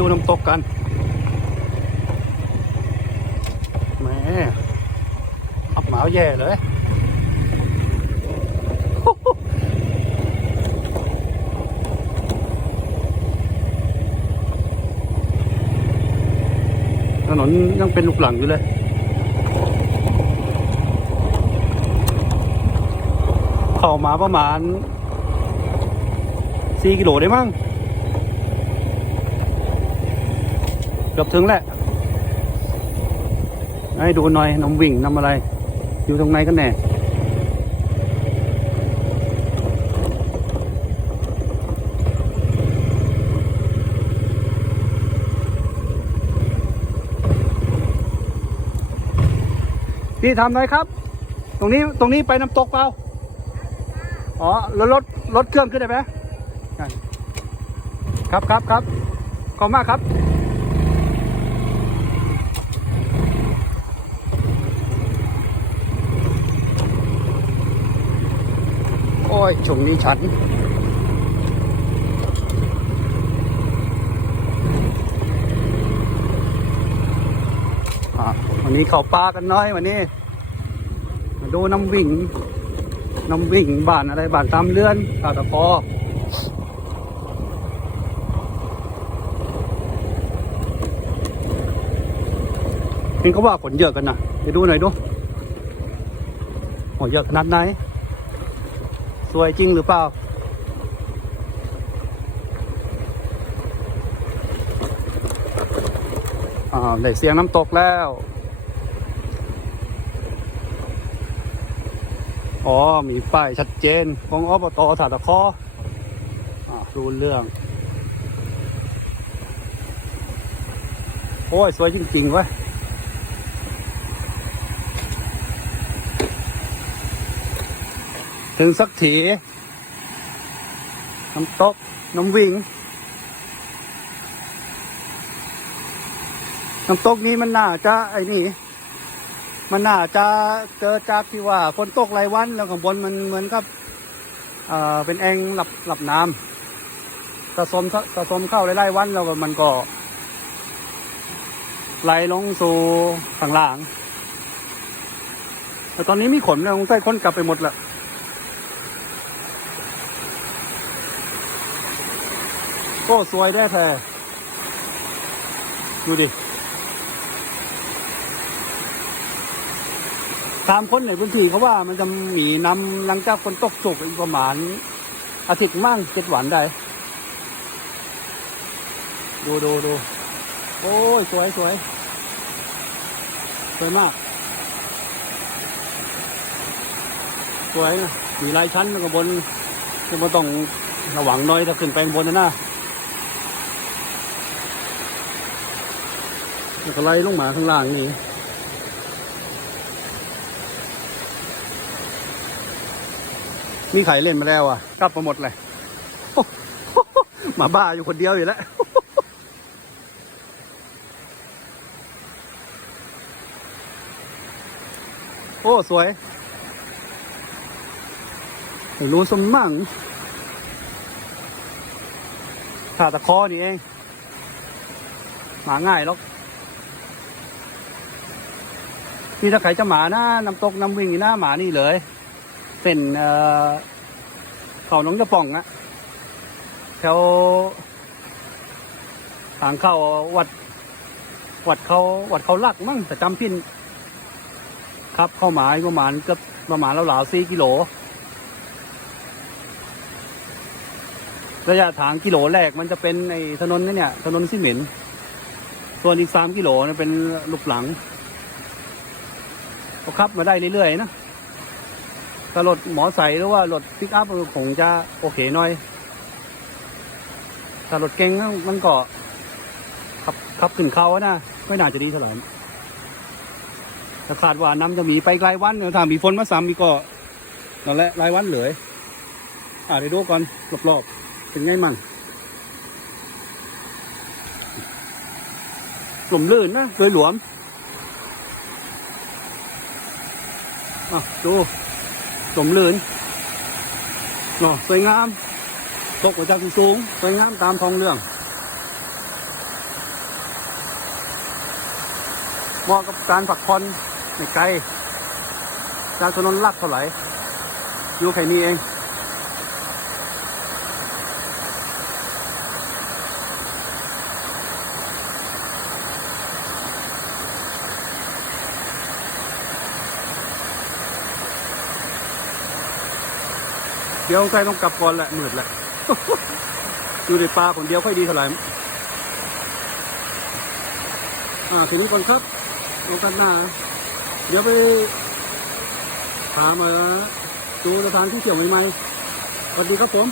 ดูน้ำตกกันแหมอับหมาวแย่เลยถนนยังเป็นลูกหลังอยู่เลยเข้ามาประมาณสี่กิโลได้มั้ง เกือบถึงแหละให้ดูหน่อยน้ำวิ่งน้ำอะไร อยู่ตรงไหนกันแน่พี่ทำอะไรครับ ตรงนี้ตรงนี้ไปน้ำตกเปล่า อ๋อแล้วรถรถเครื่องขึ้นได้ไหมครับครับครับขอบคุณมากครับ โอ้ยช่วงนี้ฉันอะวันนี้เขาปลากันน้อยวันนี้ มาดูน้ำวิ่ง น้ำวิ่งบ้านอะไรบ้านตามเรื่อนตาตะพอเห็นเขาว่าฝนเยอะกันนะไปดูหน่อยดูโอ้เยอะขนาดไหน สวยจริงหรือเปล่า อ่าได้เสียงน้ำตกแล้ว อ๋อ มีป้ายชัดเจน ของอบตถาตะคออ่ารู้เรื่อง โอ้ย สวยจริงๆว้ย ถึงสักทีน้ำตก น้ำวิ่ง น้ำตกนี้มันน่าจะไอ้นี่ มันน่าจะเจอจากที่ว่าฝนตกรายวันแล้วข้างบนมันเหมือนกับเอ่อเป็นแอ่งหลับหลับน้ำสะสมสะสมเข้าไล่ๆวันแล้วก็มันก็ ไหลลงสู่ข้างล่างแต่ตอนนี้มีขนแล้วคงใส่คนกลับไปหมดละ โอ้สวยได้แท้ดูดิตามคนในพื้นที่เขาว่ามันจะมีนำหลังจากฝนตกจุกอีกประมาณ อาทิตย์มั่งเจ็ดวันได้ ดูดูดูโอ้ย สวยสวยสวยมาก สวยมีลายชั้นแล้วก็บนจะมาต้องระวังหน้อยถ้าขึ้นไปบนนะนะ แล้วก็ไล่ลงมาข้างล่างนี่มีใครเล่นมาแล้วอะ กลับมาหมดเลยหมาบ้าอยู่คนเดียวอยู่แล้วโอ้ สวยไม่รู้สมมั่งขาตะคอนี่เอง หมาง่ายหรอก นี่ถ้าใครจะหมานะน้ำตกน้ำวิ่งนี่นะหมานี่เลยเส้นเอ่อเขาหน้องจะป่องอะแถวทางเข้าวัด วัดเขาวัดเขาลักมั้งแต่จำพินครับเข้าหมายประมาณเกือบประมาณราวๆสี่กิโลระยะทางกิโลแรกมันจะเป็นไอ้ถนนนี่เนี่ย ถนนซีเมนต์ส่วนอีกสามกิโลนะเป็นลูกหลัง ก็ขับมาได้เรื่อยๆนะถ้ารถหมอใส่หรือว่ารถปิกอัพคงจะโอเคหน่อย ถ้ารถเก่งมันก็ขับขับขึ้นเขาอะนะไม่น่าจะดีเท่าไหร่แต่คาดว่าน้ำจะมีไปไกลวันถ้ามีฝนมาซ้ำมีก็นั่นแหละรายวันเหลืออ่าเดี๋ยวดูก่อนรอบๆเป็นไงมั่งหลุมลื่นนะเคยหลวม อะดูสมเลืนเนาะสวยงาม ตกมาจากจสูง สวยงามตามทองเรื่องเหมาะกับการผักพรในไกลจากถนนลักเท่าไหร่อยู่แค่นี้เอง ดี๋ยวใครต้องกลับก่อนแหละมืดแหละอยู่ในปลาคนเดียวค่อยดีเท่าไหร่อ่าทีนี้ก่อนครับโอกาสหน้า เดี๋ยวไปหามาดูสถานที่เที่ยวใหม่ๆสวัสดีครับผม